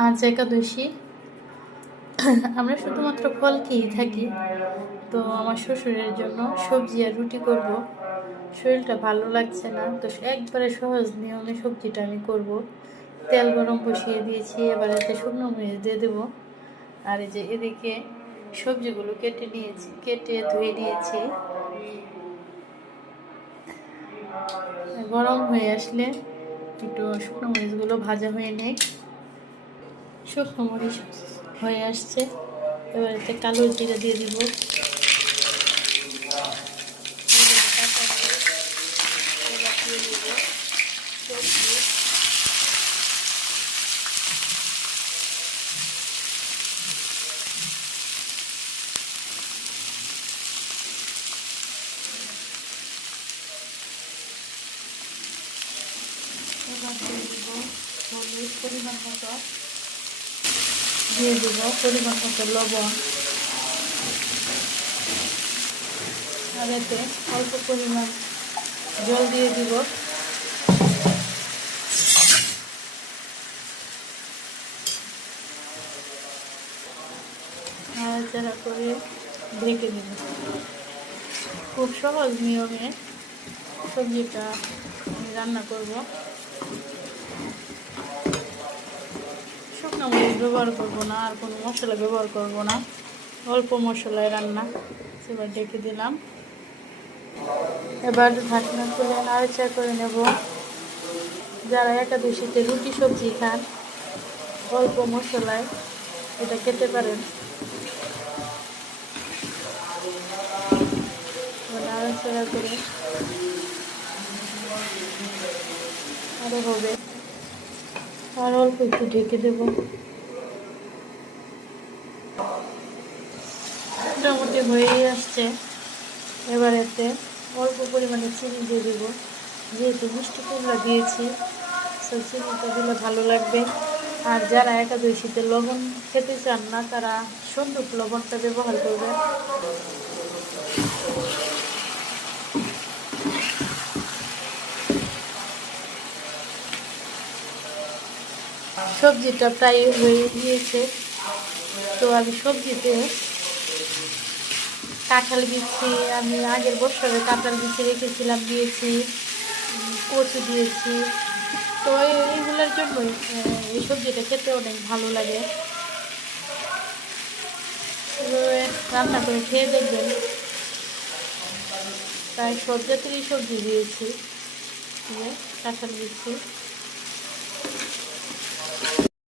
আজ একাদশী। আমরা শুধুমাত্র ফল খেয়েই থাকি। তো আমার শ্বশুরের জন্য সবজি আর রুটি করব। শরীরটা ভালো লাগছে না, তো একবারে সহজ নিয়মে সবজিটা আমি করব। তেল গরম বসিয়ে দিয়েছি, এবার এতে শুকনো মরিচ দিয়ে দেবো। আর এই যে এদিকে সবজিগুলো কেটে ধুয়ে নিয়েছি। গরম হয়ে আসলে একটু শুকনো মরিচগুলো ভাজা হয়ে নেই। শুকনো মরিচ হয়ে আসছে, এবার এতে কালো জিরা দিয়ে দিব। এবার দিয়ে দিব হলুদ পরিমাণ মতো, দিয়ে দিব পরিমাণ মতো লবণ, আর এতে অল্প পরিমাণ জল দিয়ে দিব। নাড়াচাড়া করে ঢেকে দেব। খুব সহজ নিয়মে সবজিটা আমি রান্না করব। শুকনো মরিচ ব্যবহার করব না, আর কোনো মশলা ব্যবহার করব না, অল্প মশলায় রান্না। এবার ঢেকে দিলাম। এবার ঢাকনা করে নাড়াচাড়া করে নেব। যারা একাদশীতে রুটি সবজি খান, অল্প মশলায় এটা খেতে পারেন। নাড়াচাড়া করে আরও হবে, আর অল্প একটু ঢেকে দেব। মোটামুটি হয়েই আসছে। এবার এতে অল্প পরিমাণে চিনি দিয়ে দেবো, যেহেতু মিষ্টি কুমড়া দিয়েছি, সো চিনিটা দিলে ভালো লাগবে। আর যারা একাদশীতে লবণ খেতে চান না, তারা সন্দুক লবণটা ব্যবহার করবেন। সবজিটা প্রায় হয়ে গিয়েছে, তো আমি সবজিতে কাঁঠাল বিচি, আমি আগের বছরে কাঁঠাল বিচি রেখেছিলাম, দিয়েছি, কচু দিয়েছি। তো এইগুলোর জন্যই এই সবজিটা খেতে অনেক ভালো লাগে। এভাবে রান্না করে খেয়ে দেখবেন। প্রায় সব জাতেরই সবজি দিয়েছি, কাঁঠাল বিচি।